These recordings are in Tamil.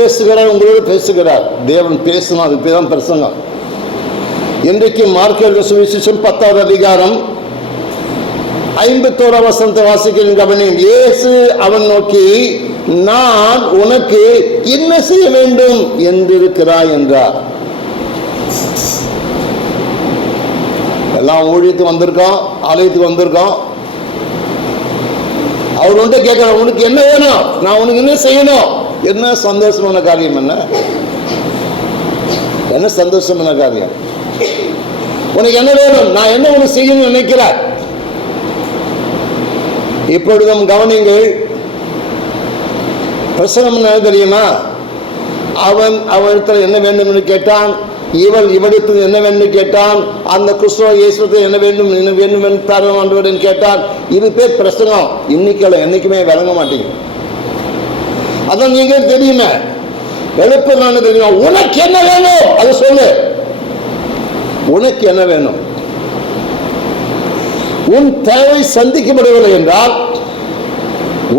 பேசுகிறார் உங்களோடு பேசுகிறார். தேவன் பேசணும் அது பேர் தான் பிரசங்கம். இன்றைக்கு மார்க்கெட் சுவிசேஷம் பத்தாவது அதிகாரம் ஐம்பத்தோரா வசனத்தை வாசிக்கிறேன் கவனியும் இயேசு அவன் நோக்கி நான் உனக்கு என்ன செய்ய வேண்டும் என்றிருக்கிறாய் என்றார். எல்லாம் ஊழியத்துக்கு வந்திருக்கோம் ஆலயத்துக்கு வந்திருக்கோம் அவர் வந்து கேட்கிறார் உனக்கு என்ன வேணும்? நான் உனக்கு என்ன செய்யணும்? என்ன சந்தோஷமான காரியம் என்ன? என்ன சந்தோஷமான காரியம்? உனக்கு என்ன வேணும்? நான் என்ன உனக்கு செய்யணும்னு நினைக்கிறார் இப்பொழுதும் கவனிங்கள் பிரசனம் என்ன தெரியுமா? அவன் அவனிடத்தில் என்ன வேண்டும் என்று கேட்டான். இவள் இவனிடத்தில் என்ன வேண்டும் கேட்டான். அந்த கிறிஸ்துவ இயேசுவத்தில் என்ன வேண்டும் என்ன வேண்டும் என்று தரும் கேட்டான். இது பேர் பிரசனம் இன்னைக்கு என்னைக்குமே விளங்க மாட்டேங்குது. அதான் நீங்க தெரியுமே. எழுப்பு நான் தெரியும்? உனக்கு என்ன வேணும்? அதை சொல்லு. உனக்கு என்ன வேணும்? உன் தேவை சந்திக்கப்படவில்லை என்றால்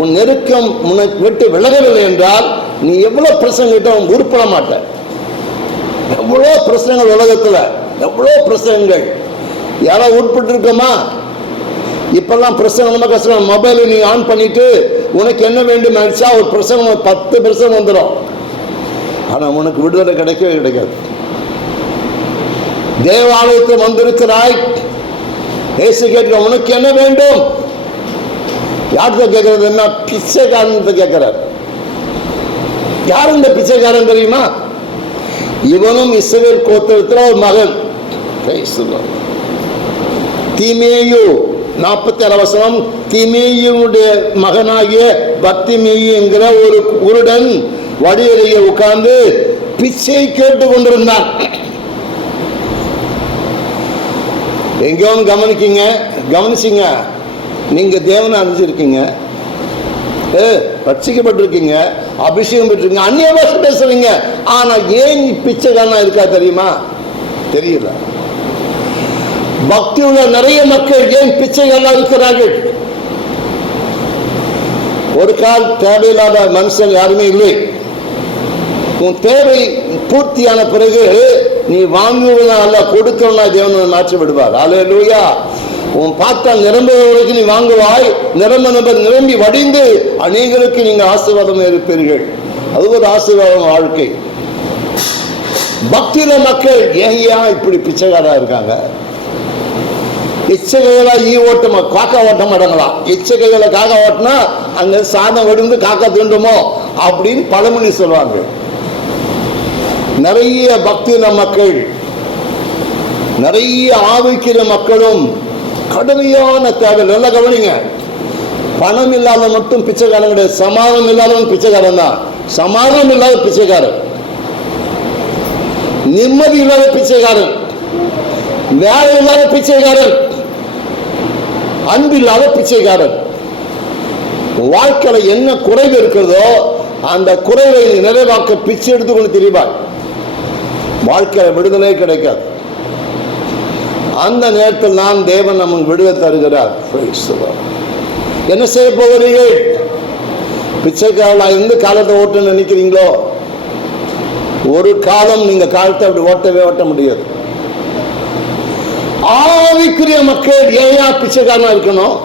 உன் நெருக்கம் உனக்கு விட்டு விலகவில்லை என்றால் நீ எவ்வளவு பிரசங்கிட்ட உருப்பட மாட்ட எவ்வளோ பிரச்சனைகள் உலகத்துல? எவ்வளோ பிரச்சனைகள்? யாரோ உட்பட்டு இருக்கோமா இப்பெல்லாம் பிரசங்கம் நம்ம கஷ்டம் மொபைலை நீ ஆன் பண்ணிட்டு உனக்கு என்ன வேண்டும் நினைச்சா ஒரு பிரசங்கம் பத்து பிரசங்கம் வந்துடும் ஆனா உனக்கு விடுதலை கிடைக்கவே கிடைக்காது. தேவாலயத்தை வந்திருக்கிறாய். ஏசு கேட்க உனக்கு என்ன வேண்டும்? யார்கிட்ட கேட்கறது என்ன? பிச்சைக்காரன் கேட்கிறார். யார் இந்த பிச்சைக்காரன் தெரியுமா? இவனும் இஸ்ரேல் கோத்திரத்தில் ஒரு மகன். Praise நாற்பத்தி ஏழு வசனம் தீமேயுடைய மகனாகிய பக்திமேயு என்கிற ஒரு குருடன் வடியறையை உட்கார்ந்து பிச்சை கேட்டு கொண்டிருந்தான் எங்கேயும் கவனிக்கீங்க கவனிக்கிங்க கவனிச்சிங்க. நீங்க தேவனை அணிஞ்சிருக்கீங்க ரட்சிக்கப்பட்டிருக்கீங்க அபிஷேகம் பெற்றிருக்கீங்க அந்நிய பாஷை பேசுறீங்க. ஆனா ஏன் பிச்சைக்காரனா இருக்கா தெரியுமா? தெரியல. பக்தி உள்ள நிறைய மக்கள் ஏன் பிச்சைகள்லாம் இருக்கிறார்கள்? ஒரு கால் தேவையில்லாத மனுஷன் யாருமே இல்லை. உன் தேவை பூர்த்தியான பிறகு நீ வாங்குவதா அல்ல கொடுக்கணும்னா தேவன் மாற்றி விடுவார். அலே லூயா உன் பார்த்தால் நிரம்புவதற்கு நீ வாங்குவாய். நிரம்ப நபர் நிரம்பி வடிந்து அநேகருக்கு நீங்க ஆசீர்வாதம் இருப்பீர்கள் அது ஒரு ஆசீர்வாதம் வாழ்க்கை. பக்தியில மக்கள் ஏன் ஏன் இப்படி பிச்சைக்காரா இருக்காங்க? இச்சகைகளை ஈ ஓட்டமா? காக்கா ஓட்ட மாட்டாங்களா? இச்சகைகளை காக்கா ஓட்டினா அங்க சாதம் விழுந்து காக்கா திண்டுமோ? அப்படின்னு பழமொழி சொல்லுவாங்க. நிறைய பக்தியின மக்கள் நிறைய ஆவிக்கிற மக்களும் கடுமையான தேவை. நல்லா கவனிங்க. பணம் இல்லாத மட்டும் பிச்சைக்காரன் கிடையாது. சமாதானம் இல்லாதவன் பிச்சைக்காரன் தான். சமாதானம் இல்லாத பிச்சைக்காரன். நிம்மதி இல்லாத பிச்சைக்காரன். வேலை இல்லாத பிச்சைக்காரன். அன்பு இல்லாத பிச்சைக்காரன். வாழ்க்கையில என்ன குறைவு இருக்கிறதோ அந்த குறைவை நிறைவாக்க பிச்சை எடுத்துக்கொண்டு தெரிவாய் வாழ்க்கையில விடுதலை கிடைக்காது. அந்த நேரத்தில் நான் தேவன் நமக்கு விடுதலை தருகிறார். என்ன செய்ய போகிறீர்கள்? பிச்சைக்காரனா இருந்து காலத்தை ஓட்டுன்னு நினைக்கிறீங்களோ? ஒரு காலம் நீங்க காலத்தை அப்படி ஓட்டவே ஓட்ட முடியாது. ஆவிக்குரிய மக்கள் ஏயா பிச்சைக்காரனா இருக்கணும்?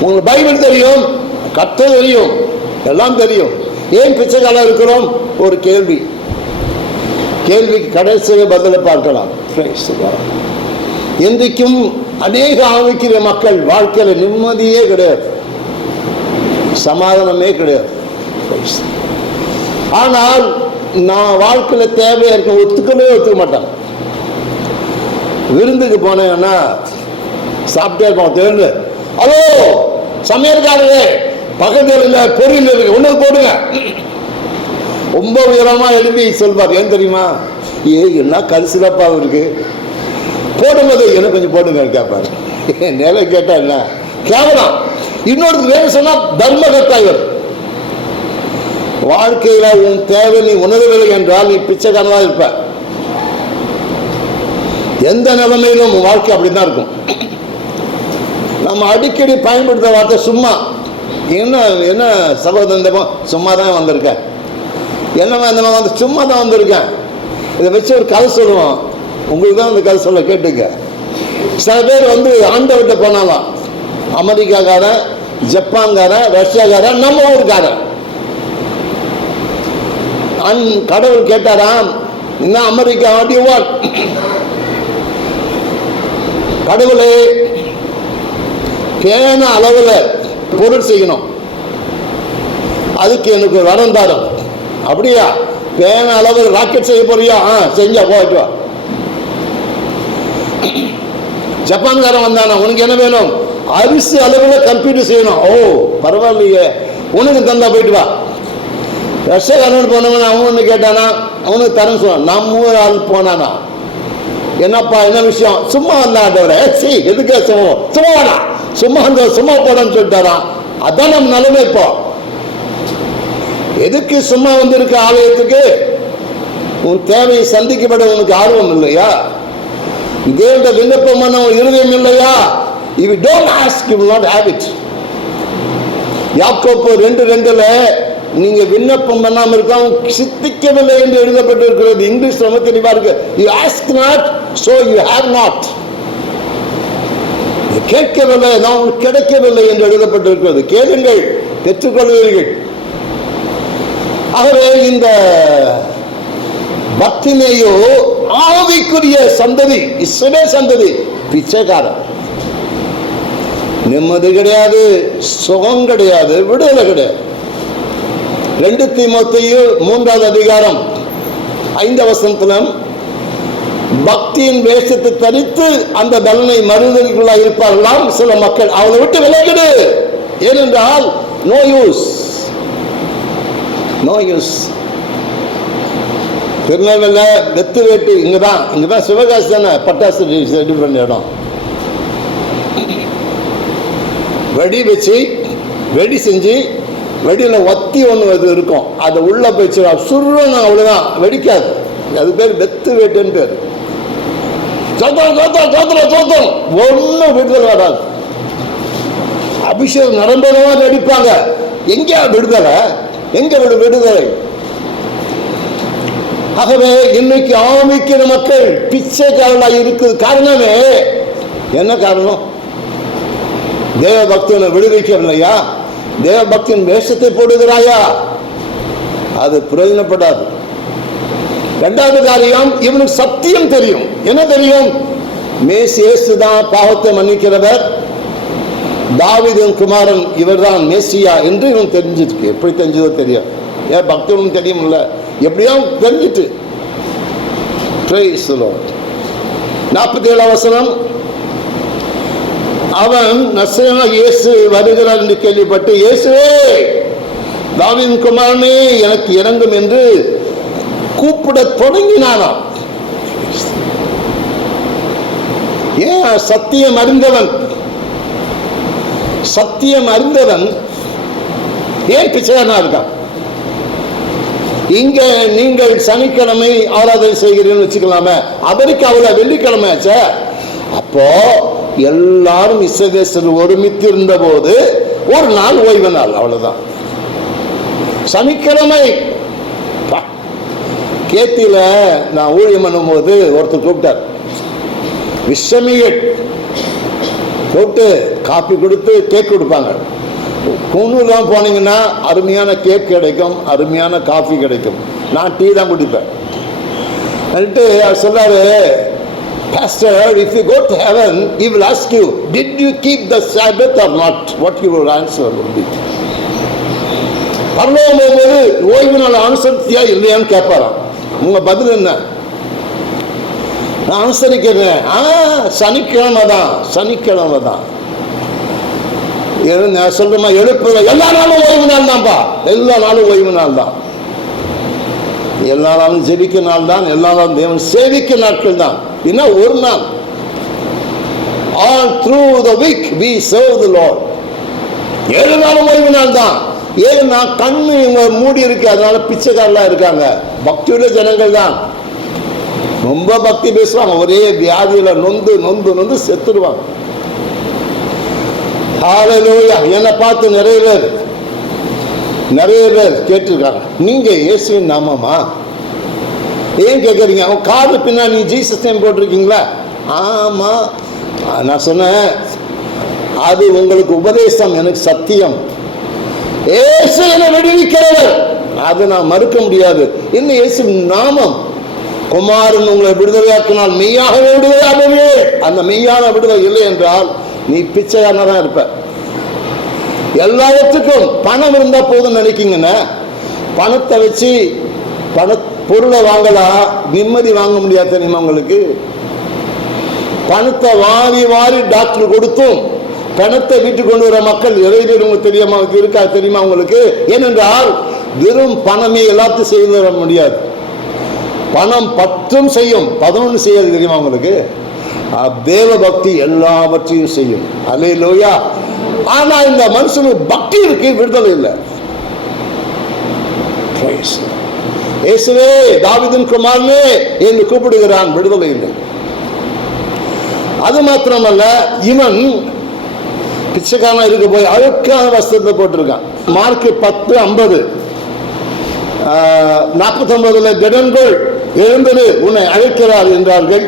உங்களுக்கு பைபிள் தெரியும் கத்த தெரியும் எல்லாம் தெரியும். ஏன் பிச்சைக்காரா இருக்கிறோம்? ஒரு கேள்வி. கேள்விக்கு கடைசியில் பதில பார்க்கலாம். இன்றைக்கும் அநேக ஆவிக்கிற மக்கள் வாழ்க்கையில் நிம்மதியே கிடையாது. சமாதானமே கிடையாது. ஆனால் நான் வாழ்க்கையில் தேவையாக இருக்க ஒத்துக்கவே ஒத்துக்க மாட்டேன் விருந்துக்கு போனேன்னா சாப்பிட்டே இருப்பான் தேர்ந்து ஹலோ சமையல்காரரே பக்கத்தில் இல்லை பொருள் இருக்கு. ஒன்று போடுங்க. ரொம்ப உயரமா எழுதி சொல்வார். ஏன் தெரியுமா? ஏ என்ன கரிசிலப்பா இருக்கு. போடும்போது என்ன கொஞ்சம் போடுங்க கேட்பாரு நிலை கேட்டா என்ன? கேவலம். இன்னொருத்தர் வேணும் சொன்னா தர்மகர்த்தா இவர் வாழ்க்கையில உன் தேவை நீ உணரவில்லை என்றால் நீ பிச்சைக்காரனா இருப்ப. எந்த நிலைமையிலும் உன் வாழ்க்கை அப்படிதான் இருக்கும். நம்ம அடிக்கடி பயன்படுத்த வார்த்தை சும்மா. என்ன என்ன சகோதரந்தமோ சும்மா தான் வந்திருக்கேன் என்ன இந்த வந்து சும்மா தான் வந்திருக்கேன் இதை வச்சு ஒரு கதை சொல்லுவோம். உங்களுக்கு தான் அந்த கதை சொல்ல கேட்டுக்க. சில பேர் வந்து ஆண்டவர்கிட்ட போனாலாம் அமெரிக்காக்காரன் ஜப்பான்காரன் ரஷ்யாக்காரன் நம்ம ஊருக்காரன். அன் கடவுள் கேட்டாராம் என்ன அமெரிக்கா வாட் யூ வாட் கடவுளே பேன அளவில் பொருள் செய்யணும். அதுக்கு எனக்கு ஒரு வரம் தாரும். அப்படியா? பேன அளவில் ராக்கெட் செய்ய போறியா? ஆ செஞ்சா போயிட்டு வா. ஜப்பான்காரன் வந்தானா? உனக்கு என்ன வேணும்? அரிசி அளவில் கம்ப்யூட்டர் செய்யணும். ஓ பரவாயில்லையே. உனக்கு தந்தா போயிட்டு வா. ரஷ்யக்காரன் போனவன் அவன் ஒன்று கேட்டானா? அவனுக்கு தரேன் சொன்னான். நம்ம ஆள் போனானா? என்னப்பா என்ன விஷயம்? சும்மா வந்தாண்டவரே சி எதுக்கே சும்மா? சும்மா வேணா சும்மா அந்த சும்மா போடன்னு சொல்லிட்டாரான் அதான் நம்ம நிலைமை இப்போ. எதுக்கு சும்மா வந்திருக்க ஆலயத்துக்கு? உன் தேவையை சந்திக்கப்பட உனக்கு ஆர்வம் இல்லையா? தேவட விண்ணப்பம் பண்ண உன் இருதயம் இல்லையா? இவ் don't ask you not habit யாக்கோப்பு ரெண்டு ரெண்டுல நீங்க விண்ணப்பம் பண்ணாம இருக்க சித்திக்கவில்லை என்று எழுதப்பட்டிருக்கிறது. இங்கிலீஷ் ரொம்ப தெளிவா இருக்கு. You ask not so you have not கேட்கவில்லை நான் கிடைக்கவில்லை என்று எழுதப்பட்டிருக்கிறது. கேளுங்கள் பெற்றுக்கொள்வீர்கள். ஆகவே இந்த பக்தினேயோ ஆவிக்குரிய சந்ததி இஸ்ரவே சந்ததி பிச்சைக்காரன். நிம்மதி கிடையாது சுகம் கிடையாது விடுதலை கிடையாது. ரெண்டு தீமோத்தேயு மூன்றாவது அதிகாரம் ஐந்து வசனத்திலும் பக்தியின் வேஷத்தை தரித்து அந்த பலனை மருந்துகளாக இருப்பார்களாம் சில மக்கள். அவளை விட்டு விலகிடு. ஏனென்றால் நோ யூஸ் நோ யூஸ் திருநெல்வேலியில் வெத்து வேட்டு இங்கே தான் இங்கே தான்? சிவகாசி தானே பட்டாசு ரெடி பண்ண இடம். வெடி வச்சு வெடி செஞ்சு வெடியில் ஒத்தி ஒன்று இது இருக்கும். அதை உள்ளே போய் சுருன்னு அவ்வளோதான் வெடிக்காது. அது பேர் வெத்து வேட்டுன்னு பேர். சோத்தம் சோத்தம் சோத்திரம் சோத்திரம் ஒன்றும் விடுதலை வராது. அபிஷேகம் நிரம்பரமா நடிப்பாங்க எங்கே விடுதலை? எங்கே விடு விடுதலை? ஆகவே இன்னைக்கு ஆமிக்கிற மக்கள் பிச்சைக்காரனாக இருக்குது. காரணமே என்ன காரணம்? தேவ பக்தனை விடுவிக்கிறோம் இல்லையா பக்தியின் வேஷத்தை போடுகிறாயா? அது பிரயோஜனப்படாது. இரண்டாவது காரியம் இவனுக்கு சத்தியம் தெரியும். என்ன தெரியும்? மேஸ் இயேசு தான் பாவத்தை மன்னிக்கிறவர். தாவிதன் குமாரன் இவர்தான் மேசியா என்று இவன் தெரிஞ்சிருக்கு. எப்படி தெரிஞ்சதோ தெரியும் ஏன் பக்தனும் தெரியும்ல எப்படியும் தெரிஞ்சிட்டு. நாற்பத்தி ஏழாம் வசனம் அவன் நசேனா இயேசு வருகிறார் என்று கேள்விப்பட்டு இயேசுவே தாவின் குமாரனே எனக்கு இறங்கும் என்று கூப்பிட தொடங்கினானாம். ஏன் சத்தியம் அறிந்தவன்? சத்தியம் அறிந்தவன் ஏன் பிச்சைக்காரனா இருக்கான்? இங்க நீங்கள் சனிக்கிழமை ஆராதனை செய்கிறீங்கன்னு வச்சுக்கலாமே. அமெரிக்காவில் வெள்ளிக்கிழமை ஆச்சே. அப்போ எல்லாரும் இசதேசர் ஒருமித்து இருந்த போது ஒரு நாள் ஓய்வு நாள் அவ்வளவுதான். சனிக்கிழமை. கேத்தியில நான் ஊழியம் பண்ணும்போது ஒருத்தர் கூப்பிட்டார். விஷமிகள் கூப்பிட்டு காப்பி கொடுத்து கேக் கொடுப்பாங்க. குன்னூர்லாம் போனீங்கன்னா அருமையான கேக் கிடைக்கும் அருமையான காஃபி கிடைக்கும். நான் டீ தான் குடிப்பேன். வந்துட்டு அவர் சொல்றாரு Pastor, if you go to heaven he will ask you did you keep the sabbath or not? What your answer will be. பரலோகம் போகும்போது ஓய்வு நாள் அனுசரித்தியா இல்லையான்னு கேட்பாராம். உங்க பதில் என்ன? நான் அனுசரிக்கிறேன் ஆ சனிக்கிழமை தான். சனிக்கிழமை தான். நான் சொல்றேமா எழுப்பு எல்லா நாளும் ஓய்வு நாள் தான்ப்பா. எல்லா நாளும் ஓய்வு நாள் தான். எல்லா நாளும் ஜெபிக்க நாள் தான். எல்லா நாளும் தேவன் சேவிக்க நாட்கள் தான். என்ன ஒரு நாள்? All through the week we serve the Lord ஏழு நாளும் ஓய்வு நாள் தான். ஏன்னா கண்ணு இவங்க மூடி இருக்கு அதனால பிச்சைக்காரலாம் இருக்காங்க? பக்தியுள்ள ஜனங்கள் தான். ரொம்ப பக்தி பேசுவாங்க. ஒரே வியாதியில் நொந்து நொந்து நொந்து செத்துடுவாங்க ஹalleluya என்னை பார்த்து நிறைய பேர் நிறைய பேர் கேட்டிருக்காங்க. நீங்க இயேசுவின் நாமமா? ஏன் கேட்குறீங்க அவன் காது பின்னாடி நீ ஜீசஸ் நேம் போட்டிருக்கீங்களா? ஆமாம் நான் சொன்னேன். அது உங்களுக்கு உபதேசம் எனக்கு சத்தியம். ஏசு என விடுவிக்கிறவர். அதை நான் மறுக்க முடியாது. இன்னும் இயேசு நாமம்? குமாரன் உங்களை விடுதலையாக்கினால் மெய்யாகவே விடுதலையாகவே அந்த மெய்யான விடுதலை இல்லை என்றால் நீ பிச்சையான தான் இருப்ப. எல்லாத்துக்கும் பணம் இருந்தால் போதும் நினைக்கிங்கண்ணே பணத்தை வச்சு பணத்தை பொருளை வாங்கலாம் நிம்மதி வாங்க முடியாது தெரியுமா உங்களுக்கு? பணத்தை வாரி வாரி டாக்டர் கொடுத்தும் பணத்தை வீட்டுக்கு கொண்டு வர மக்கள் நிறைய பேர் உங்களுக்கு தெரியாம இருக்கா தெரியுமா உங்களுக்கு? ஏனென்றால் வெறும் பணமே எல்லாத்தையும் செய்து வர முடியாது. பணம் பற்றும் செய்யும் பதினொன்று செய்யாது தெரியுமா உங்களுக்கு? தேவ பக்தி எல்லாவற்றையும் செய்யும். அலே லோயா ஆனா இந்த மனுஷனுக்கு பக்தி இருக்கு விடுதலை இல்லை. இயேசுவே தாவிதின் குமாரனே என்று கூப்பிடுகிறான் விடுதலை இல்லை அது மாத்திரமல்ல இவன் பிச்சைக்காரனா இருக்க போய் அழுக்கான வஸ்திரத்தை போட்டிருக்கான். மார்க் பத்து ஐம்பது. நாற்பத்தொன்பதுல திடன்கொள் எழுந்தது உன்னை அழைக்கிறார் என்றார்கள்.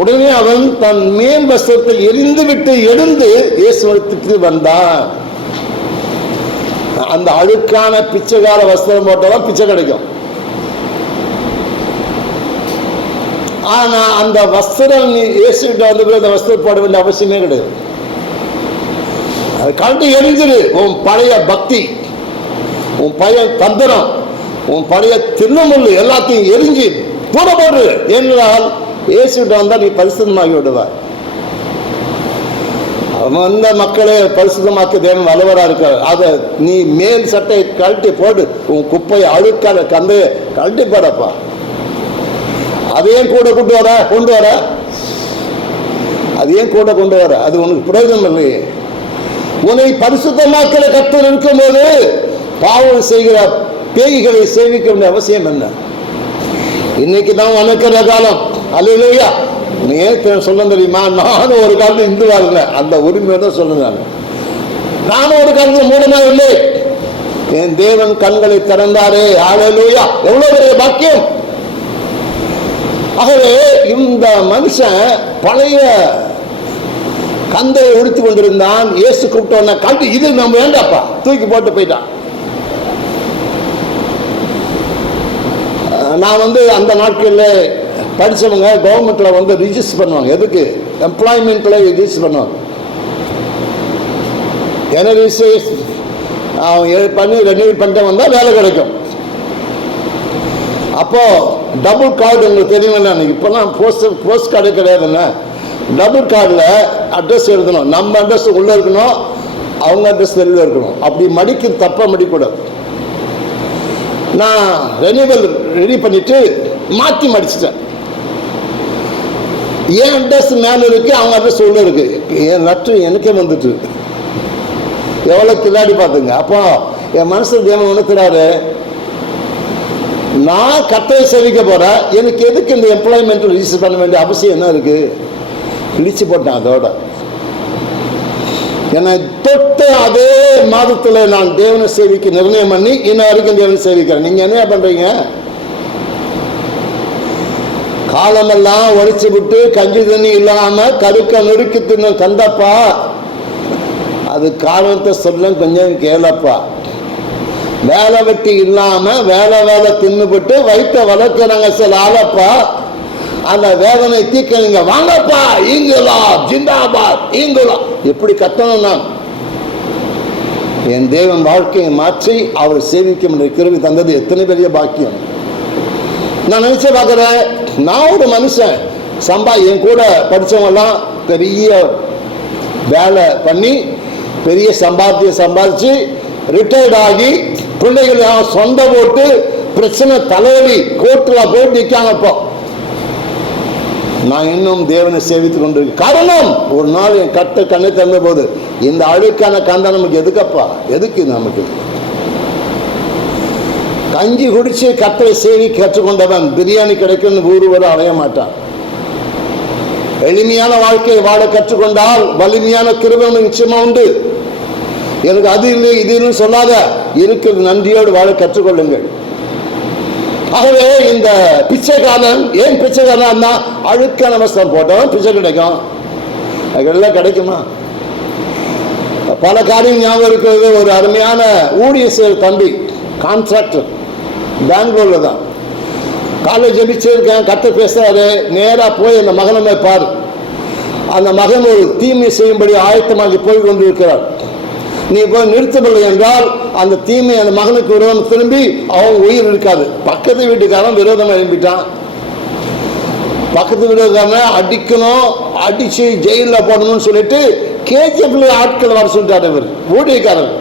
உடனே அவன் தன் மேம் வஸ்திரத்தை எரிந்து விட்டு எழுந்து இயேசுவத்துக்கு வந்தான். அந்த அழுக்கான பிச்சைக்கார வஸ்திரம் போட்டவன் பிச்சை கிடைக்கும். ஆனா அந்த வஸ்திரம் நீ ஏசிக்கிட்ட வந்து அந்த வஸ்திரம் போட வேண்டிய அவசியமே கிடையாது. அது கழட்டி எரிஞ்சிரு. உன் பழைய பக்தி உன் பழைய தந்திரம் உன் பழைய திருநமுள்ளு எல்லாத்தையும் எரிஞ்சு தூர போடு என்றால் ஏசிக்கிட்ட வந்தால் நீ பரிசுத்தமாகி விடுவார் வந்த மக்களை பரிசுத்தமாக்க தேவன் வல்லவராக இருக்க அதை நீ மேல் சட்டையை கழட்டி போட்டு உன் குப்பையை அழுக்காத கந்து கழட்டி போடப்பா. அதையும் கூட கொண்டு வர? கொண்டு வர? அதையும் கூட கொண்டு வர? அது உனக்கு பிரயோஜனம் இல்லையே. உன்னை பரிசுத்தமாக்கிற கத்தர் இருக்கும்போது பாவம் செய்கிற பேய்களை சேவிக்க வேண்டிய அவசியம் என்ன? இன்னைக்கு தான் வணக்கிற காலம். அல்லையா நீ ஏன் சொல்ல தெரியுமா? நானும் ஒரு காலத்துல இந்துவா இருந்தேன் அந்த உரிமையை தான் சொல்லுங்க நானும் ஒரு காலத்துல மூடமா இல்லை. என் தேவன் கண்களை திறந்தாரே. ஆலையிலூயா எவ்வளவு பெரிய பாக்கியம். ஆகவே இந்த மனுஷன் பழைய கந்தையை உடுத்தி கொண்டிருந்தான். இயேசு கூப்பிட்டோன்னா காட்டி இது நம்ம வேண்டாப்பா. தூக்கி போட்டு போயிட்டான். நான் வந்து அந்த நாட்களில் படித்தவங்க கவர்மெண்ட்டில் வந்து ரிஜிஸ்டர் பண்ணுவாங்க. எதுக்கு? எம்ப்ளாய்மெண்ட்டில் ரிஜிஸ்டர் பண்ணுவாங்க. என்எல்சி அவன் பண்ணி ரெனியூ பண்ணிட்டு வந்தால் வேலை கிடைக்கும். அப்போது டபுள் கார்டு உங்களுக்கு தெரியுமில்ல அன்னைக்கு இப்போல்லாம் போஸ்ட் போஸ்ட் கார்டு கிடையாதுல்ல டபுள் கார்டில் அட்ரஸ் எழுதணும். நம்ம அட்ரஸ் உள்ளே இருக்கணும். அவங்க அட்ரஸ் வெளியில் இருக்கணும். அப்படி மடிக்கு தப்பாக மடிக்கூடாது. நான் ரெனியூவல் ரெடி பண்ணிவிட்டு மாற்றி மடிச்சிட்டேன். என் அட்ரஸ் மேலே இருக்கு? அவங்க அட்ரஸ் உள்ள இருக்கு. என் நட்டு எனக்கே வந்துட்டு எவ்வளோ திராடி பார்த்துங்க. அப்போ என் மனசு தேவன் உணர்த்துறாரு நான் கட்டளை சேவிக்க போகிறேன் எனக்கு எதுக்கு இந்த எம்ப்ளாய்மெண்ட் ரிஜிஸ்டர் பண்ண வேண்டிய அவசியம் என்ன இருக்கு? பிடிச்சு போட்டேன் அதோட. என்னை தொட்ட அதே மாதத்தில் நான் தேவனை சேவிக்க நிர்ணயம் பண்ணி இன்ன வரைக்கும் தேவனை சேவிக்கிறேன். நீங்கள் என்ன பண்ணுறீங்க காலமெல்லாம் ஒழிச்சு விட்டு கஞ்சி தண்ணி இல்லாம கருக்க நொறுக்கி தின்னும் கந்தப்பா. அது காரணத்தை சொல்ல கொஞ்சம் கேளப்பா. வேலை வெட்டி இல்லாம வேலை வேலை தின்னுபிட்டு வயிற்ற வளர்க்கிறாங்க சில ஆளப்பா அந்த வேதனை தீக்க நீங்க வாங்கப்பா. ஈங்குலா ஜிந்தாபாத் ஈங்குலா எப்படி கத்தணும் நான்? என் தேவன் வாழ்க்கையை மாற்றி அவர் சேவிக்கும் என்ற கிருவி தந்தது எத்தனை பெரிய பாக்கியம். நான் நினைச்சு பார்க்குறேன் நான் ஒரு மனுஷன். சம்பா என் கூட படிச்சவங்கெல்லாம் பெரிய வேலை பண்ணி பெரிய சம்பாத்தியம் சம்பாதிச்சு ரிட்டையர்ட் ஆகி பிள்ளைகள் சொந்த போட்டு பிரச்சனை தலைவலி கோர்ட்டில் போய் நிற்காங்க இப்போ. நான் இன்னும் தேவனை சேவித்துக் கொண்டிருக்கேன். காரணம் ஒரு நாள் என் கட்ட கண்ணை திறந்த போது இந்த அழுக்கான கந்த நமக்கு எதுக்கப்பா? எதுக்கு நமக்கு? கஞ்சி குடிச்சு கத்தரை சேவி கற்றுக்கொண்டவன் பிரியாணி கிடைக்கும்னு ஊர் அடைய அலைய மாட்டான். எளிமையான வாழ்க்கையை வாழ கற்றுக்கொண்டால் வலிமையான கிருபம் நிச்சயமா உண்டு. எனக்கு அது இல்லை இது இல்லைன்னு சொல்லாத இருக்கிறது நன்றியோடு வாழ கற்றுக்கொள்ளுங்கள். ஆகவே இந்த பிச்சைக்காரன் ஏன் பிச்சைக்காரன் தான் அழுக்கான வஸ்திரம் போட்டவன் பிச்சை கிடைக்கும். அதெல்லாம் கிடைக்குமா? பல காரியம் ஞாபகம் இருக்கிறது. ஒரு அருமையான ஊழிய செயல் தம்பி கான்ட்ராக்டர் பெங்களூரில் தான். காலேஜ் ஜெபிச்சிருக்கேன் கத்த பேசுகிறாரு நேராக போய் அந்த மகனை பார் பாரு. அந்த மகன் ஒரு தீமை செய்யும்படி ஆயத்தமாகி போய் கொண்டிருக்கிறார். நீ போய் நிறுத்தவில்லை என்றால் அந்த தீமை அந்த மகனுக்கு விரோதம். திரும்பி அவன் உயிர் இருக்காது. பக்கத்து வீட்டுக்காரன் விரோதம் எழுப்பிட்டான் பக்கத்து வீட்டுக்காரன் அடிக்கணும் அடிச்சு ஜெயிலில் போடணும்னு சொல்லிட்டு கேஜிஎஃப்ல ஆட்கள் வர சொல்லிட்டார் இவர். ஊழியக்காரர்.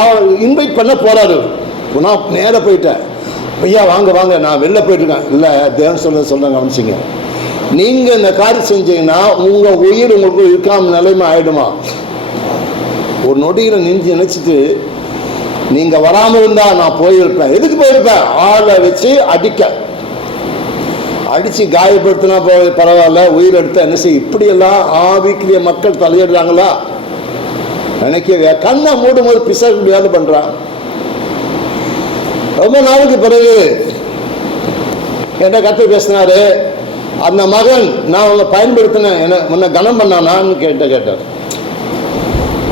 அவர் இன்வைட் பண்ண போறாரு நான் நேராக போயிட்டேன். ஐயா வாங்க வாங்க நான் வெளில போயிட்டுருக்கேன். இல்லை தேவன் சொல்ல சொல்ல கவனிச்சிங்க. நீங்கள் இந்த காரியம் செஞ்சீங்கன்னா உங்கள் உயிர் உங்களுக்கு இருக்காம நிலைமை ஆகிடுமா ஒரு நொடியில் நின்று நினச்சிட்டு நீங்கள் வராமல் இருந்தால் நான் போயிருப்பேன். எதுக்கு போயிருப்பேன்? ஆளை வச்சு அடிக்க. அடித்து காயப்படுத்தினா போய் பரவாயில்ல உயிர் எடுத்த என்ன செய்ய? இப்படியெல்லாம் ஆவிக்குரிய மக்கள் தலையிடுறாங்களா? நினைக்கவே கண்ணை மூடும் போது பிசை வேலை பண்ணுறான் ரொம்ப நாளுக்கு பிறகு என்கிட்ட கத்து பேசினாரு. அந்த மகன் நான் உன்னை பயன்படுத்தினேன். என்ன முன்ன கனம் பண்ணானான்னு கேட்ட கேட்டார்.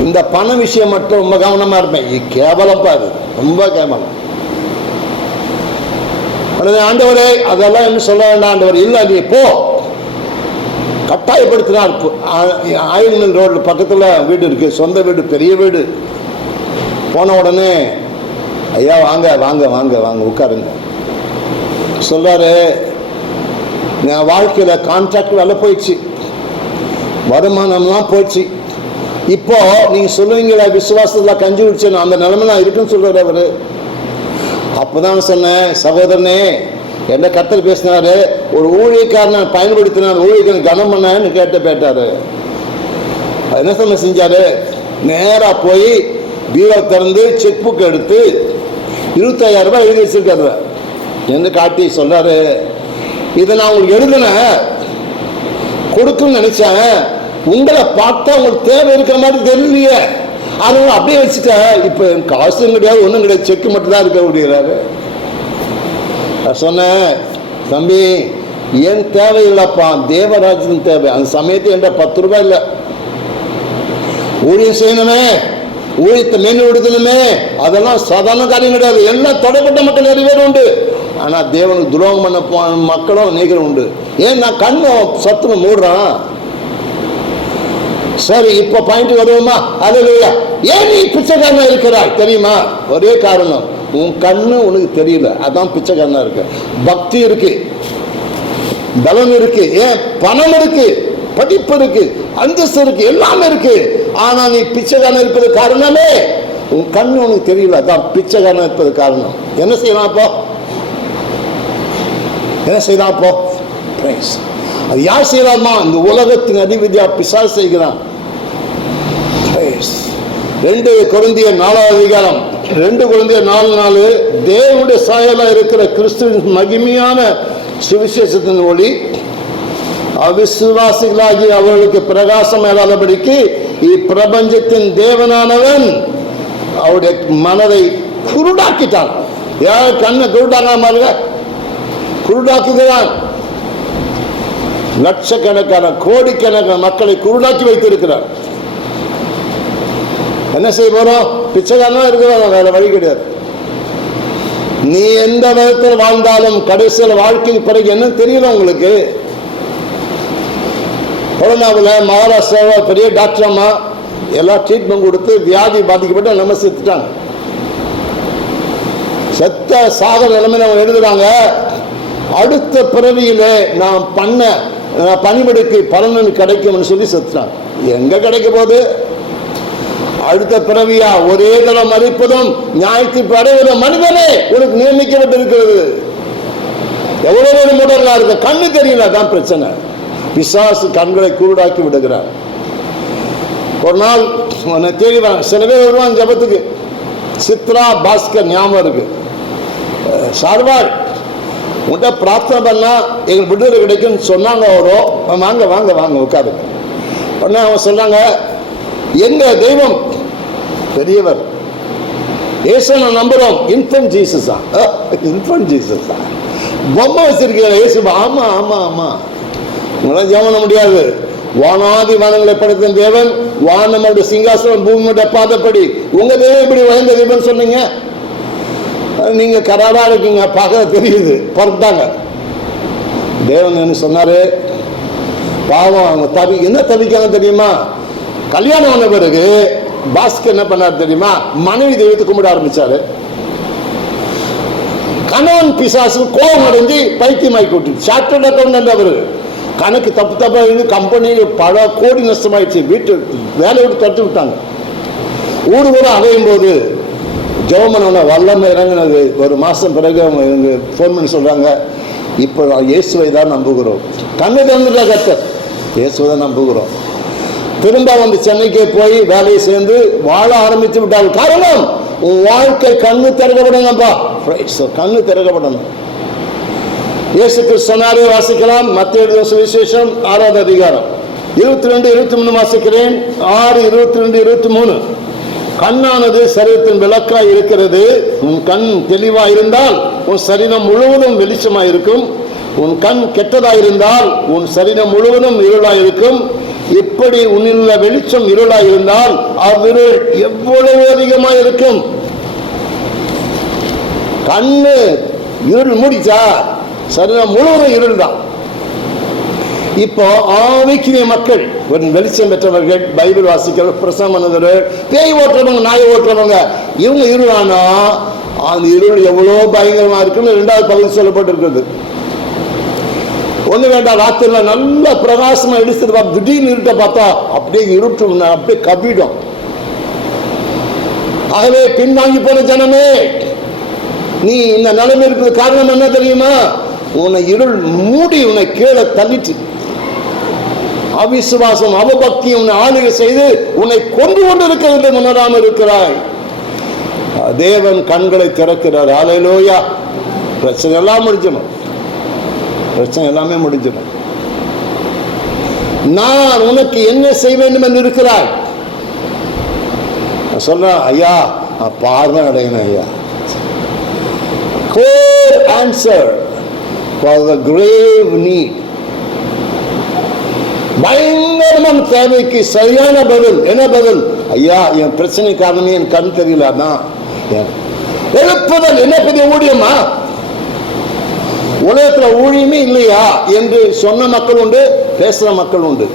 இந்த பண விஷயம் மட்டும் ரொம்ப கவனமாக இருப்பேன். இது கேவலப்பா அது. ரொம்ப கேவலம். உடனே ஆண்டவரே அதெல்லாம் என்ன சொல்ல வேண்டாம் ஆண்டவர். இல்லை நீ போ. கட்டாயப்படுத்தினார். ஆயில்மில் ரோடு பக்கத்தில் வீடு இருக்கு. சொந்த வீடு பெரிய வீடு. போன உடனே ஐயா வாங்க வாங்க வாங்க வாங்க உட்காருங்க. சொல்றாரு என் வாழ்க்கையில் கான்ட்ராக்ட் வேலை போயிடுச்சு. வருமானம்லாம் போயிடுச்சு. இப்போ நீங்கள் சொல்லுவீங்களா விசுவாசத்தில் கஞ்சி குடிச்சேன் அந்த நிலைமை நான் இருக்குன்னு சொல்கிறார் அவர். அப்போ தான் சொன்னேன் சகோதரனே என்ன கத்தர் பேசினாரு ஒரு ஊழியக்காரனை பயன்படுத்தினார் ஊழியக்காரன் கனம் பண்ணன்னு கேட்டு கேட்டாரு என்ன சொன்ன செஞ்சாரு நேராக போய் பீரோ திறந்து செக் புக் எடுத்து இருபத்தாயிரம் ரூபாய் எழுதி வச்சிருக்காரு. என்று காட்டி சொல்றாரு இதை நான் உங்களுக்கு எழுதுன கொடுக்குன்னு நினைச்சேன். உங்களை பார்த்தா உங்களுக்கு தேவை இருக்கிற மாதிரி தெரியலையே. அதனால அப்படியே வச்சுட்டேன் இப்போ எனக்கு காசும் கிடையாது ஒன்றும் கிடையாது. செக் மட்டும் தான் இருக்க முடியறாரு நான் சொன்னேன் தம்பி என் தேவையில்லப்பா? தேவராஜன் தேவை. அந்த சமயத்து என்கிட்ட பத்து ரூபாய் இல்லை. ஊழியம் செய்யணுமே. ஊழியத்தை மேம்படுத்தணுமே அதெல்லாம் சாதாரண காரியம் கிடையாது. எல்லாம் தொடப்பட்ட மக்கள் நிறைய பேர் உண்டு. ஆனால் தேவனுக்கு துரோகம் பண்ண போ மக்களும் நீக்கிற உண்டு. ஏன் நான் கண்ணை சத்துன்னு மூடுறான்? சரி இப்போ பாயிண்ட் வருவோமா? அது இல்லையா ஏன் நீ பிச்சைக்காரனா இருக்கிறாய்? தெரியுமா? ஒரே காரணம் உன் கண்ணு உனக்கு தெரியல. அதான் பிச்சைக்காரனா இருக்கு. பக்தி இருக்கு. பலம் இருக்கு. ஏன்? பணம் இருக்கு. படிப்பு இருக்கு அந்தஸ்து இருக்கு எல்லாமே இருக்கு. ஆனா நீ பிச்சைக்காரன் இருப்பது காரணமே உன் கண்ணு உனக்கு தெரியல அதான் பிச்சைக்காரன் இருப்பது காரணம். என்ன செய்யலாம் அப்போ? என்ன செய்யலாம் அப்போ? அது யார் செய்யலாமா? இந்த உலகத்தின் அதிபதியா பிசா செய்கிறான். ரெண்டு குழந்தைய நாலாவது அதிகாரம். ரெண்டு குழந்தைய நாலு நாலு தேவனுடைய சாயலா இருக்கிற கிறிஸ்துவின் மகிமையான சுவிசேஷத்தின் ஒளி. அவிசுவாசிகளாகி அவர்களுக்கு பிரகாசம் ஏறாதபடிக்கு இப்பிரபஞ்சத்தின் தேவனானவன் அவருடைய மனதை குருடாக்கிட்டான் யார் கண்ணை குருடாங்க பாருங்க குருடாக்குகிறான் லட்சக்கணக்கான கோடிக்கணக்கான மக்களை குருடாக்கி வைத்திருக்கிறார் என்ன செய்ய போறோம் பிச்சைக்காரனா இருக்கிறோம் வேற வழி கிடையாது நீ எந்த விதத்தில் வாழ்ந்தாலும் கடைசியில் வாழ்க்கைக்கு பிறகு என்ன தெரியல உங்களுக்கு கொரோனாவில் மகாராஷ்டிராவில் பெரிய டாக்டர் அம்மா எல்லாம் ட்ரீட்மெண்ட் கொடுத்து வியாதி பாதிக்கப்பட்டு நம்ம செத்துட்டாங்க. செத்த சாக நிலைமையில அவங்க எழுதுறாங்க அடுத்த பிறவியிலே நான் பண்ண நான் பணிபடுக்கு பலன் கிடைக்கும்னு சொல்லி செத்துட்டாங்க. எங்க கிடைக்க போகுது? அடுத்த பிறவியா ஒரே தளம் மறிப்பதும் நியாயத்திற்கு அடைவதும் மனிதனே உனக்கு நியமிக்கப்பட்டிருக்கிறது. எவ்வளவு ஒரு முடலா இருக்க கண்ணு தெரியல அதான் பிரச்சனை. பிசாசு கண்களை குருடாக்கி விடுகிறார். ஒரு நாள் உன்னை தேடிவாங்க சில பேர் வருவான் ஜபத்துக்கு. சித்ரா பாஸ்கர் ஞாபகம் இருக்கு. சார்வாள் உன்கிட்ட பிரார்த்தனை பண்ணா எங்களுக்கு விடுதலை கிடைக்கும்னு சொன்னாங்க அவரோ. வாங்க வாங்க வாங்க உட்காருங்க. உடனே அவங்க சொன்னாங்க எங்க தெய்வம்? பெரியவர். இயேசு நான் நம்புறோம். இன்ஃபன்ட் ஜீசஸ் தான் இன்ஃபன்ட் ஜீசஸ் தான் பொம்மை வச்சிருக்கீங்க ஏசு ஆமா ஆமா ஆமா. உங்களால் ஜெபம் பண்ண முடியாது. வானாதி வானங்களை படைத்த தேவன் வானமோட சிங்காசனம் பூமியோட பாதப்படி உங்க தேவன் இப்படி வளர்ந்த தேவன் சொன்னீங்க? அது நீங்க கராரா இருக்கீங்க பார்க்க தெரியுது. பொறுத்தாங்க. தேவன் என்ன சொன்னாரு? பாவம் அவங்க தவி என்ன தவிக்காங்க தெரியுமா? கல்யாணம் ஆன பிறகு பாஸ்கர் என்ன பண்ணார் தெரியுமா? மனைவி தெய்வத்தை கும்பிட ஆரம்பிச்சாரு. கணவன் பிசாசு கோபம் அடைஞ்சு பைத்தியமாய் கூட்டி சார்ட்டர்ட் அக்கௌண்ட் அவர் கணக்கு தப்பு தப்பாக இருந்து கம்பெனி பல கோடி நஷ்டமாயிடுச்சு. வீட்டு வேலையை விட்டு தடுத்து விட்டாங்க. ஊர் ஊர் அலையும் போது ஜெவமனோட வல்லமை இறங்கினது. ஒரு மாதம் பிறகு அவங்க எனக்கு ஃபோன் பண்ணி சொல்கிறாங்க இப்போ நான் இயேசுவை தான் நம்புகிறோம். கண்ணு திறந்துட்டா கத்தர் இயேசுவை தான் நம்புகிறோம். திரும்ப வந்து சென்னைக்கே போய் வேலையை சேர்ந்து வாழ ஆரம்பித்து விட்டாங்க காரணம் உன் வாழ்க்கை கண்ணு திறக்கப்படணும்ப்பா. கண்ணு திறக்கப்படணும். இயேசு கிறிஸ்து சொன்னாரே வாசிக்கலாம். மத்திய தோசை சுவிசேஷம் ஆறாவது அதிகாரம். இருபத்தி ரெண்டு இருபத்தி மூணு வாசிக்கிறேன். ஆறு இருபத்தி ரெண்டு இருபத்தி மூணு கண்ணானது சரீரத்தின் விளக்காய் இருக்கிறது. உன் கண் தெளிவா இருந்தால் உன் சரீரம் முழுவதும் வெளிச்சமாய் இருக்கும். உன் கண் கெட்டதா இருந்தால் உன் சரீரம் முழுவதும் இருளாய் இருக்கும். இப்படி உன்னிலுள்ள வெளிச்சம் இருளாய் இருந்தால் அவ்விருள் எவ்வளவு அதிகமாய் இருக்கும்? கண்ணு இருள் மூடிச்சா சரீரம் முழுவதும் இருள் தான் இப்போ ஆவிக்குரிய மக்கள் ஒரு வெளிச்சம் பெற்றவர்கள் பைபிள் வாசிக்கிறவர் பிரசங்கம் பண்ணுறவர் பேய் ஓட்டுறவங்க நாயை ஓட்டுறவங்க இவங்க இருளானா? அந்த இருள் எவ்வளோ பயங்கரமா இருக்குன்னு ரெண்டாவது பகுதி சொல்லப்பட்டிருக்கிறது. ஒண்ணு வேண்டாம் ராத்திரில நல்ல பிரகாசமா இடிச்சது திடீர்னு இருட்ட பார்த்தா அப்படியே இருட்டும் அப்படியே கவிடும். ஆகவே பின்வாங்கி போன ஜனமே நீ இந்த நிலைமை இருக்கிறது காரணம் என்ன தெரியுமா? உன்னை இருள் மூடி உன்னை கீழே தள்ளிட்டு. அவிசுவாசம் அவபக்தி உன்னை ஆளுகை செய்து உன்னை கொண்டு கொண்டு இருக்கிறது உணராமல் இருக்கிறாய். தேவன் கண்களை திறக்கிறார். ஆலையிலோயா பிரச்சனை எல்லாம் முடிஞ்சிடும். பிரச்சனை எல்லாமே முடிஞ்சிடும். நான் உனக்கு என்ன செய்ய வேண்டும் என்று இருக்கிறாய்? நான் சொல்றேன் ஐயா பார்வை அடையணும் ஐயா. Core answer for the grave need பயங்கரமான தேவைக்கு சரியான பதில். என்ன பதில்? ஐயா என் பிரச்சனை காரணமே என் கண் தெரியல தான் எழுப்புதல் என்ன பெரிய ஊழியமா உலகத்துல ஊழியமே இல்லையா? என்று சொன்ன மக்கள் உண்டு பேசுற மக்கள் உண்டு.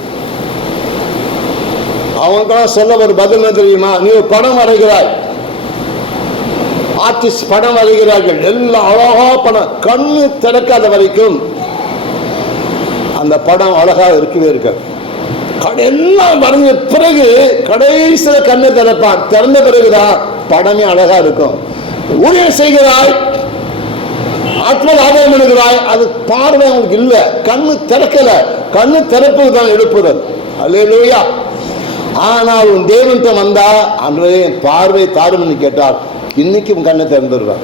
அவங்களுக்கெல்லாம் சொல்ல ஒரு பதில் தெரியுமா? நீ ஒரு படம் வரைகிறாய். ஆர்டிஸ்ட் படம் வரைகிறார்கள். எல்லாம் அழகா படம். கண்ணு திறக்காத வரைக்கும் அந்த படம் அழகா இருக்கவே இருக்காது. கட- எல்லாம் வரைஞ்ச பிறகு கடைசியில கண்ணை திறப்பான் திறந்த பிறகுதான் படமே அழகா இருக்கும். ஊழியர் செய்கிறாய் ஆத்ம லாபம் பண்ணுகிறாய் அது பார்வை அவங்களுக்கு இல்ல. கண்ணு திறக்கல. கண்ணு திறப்பது தான் எழுப்புதல். அல்லேலூயா ஆனால் உன் தேவன்கிட்ட வந்தா அன்றே பார்வை தாரும்னு கேட்டார். இன்னைக்கு உன் கண்ணை திறந்துடுவார்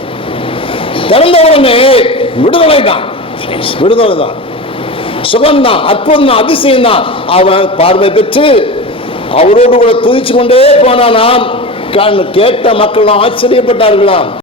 திறந்த உடனே விடுதலை தான். விடுதலை தான். சுகம்தான் அற்புதம் தான் அதிசயம் தான். அவன் பார்வை பெற்று அவரோடு கூட துதிச்சு கொண்டே போனானாம் கேட்ட மக்கள் ஆச்சரியப்பட்டார்களாம்.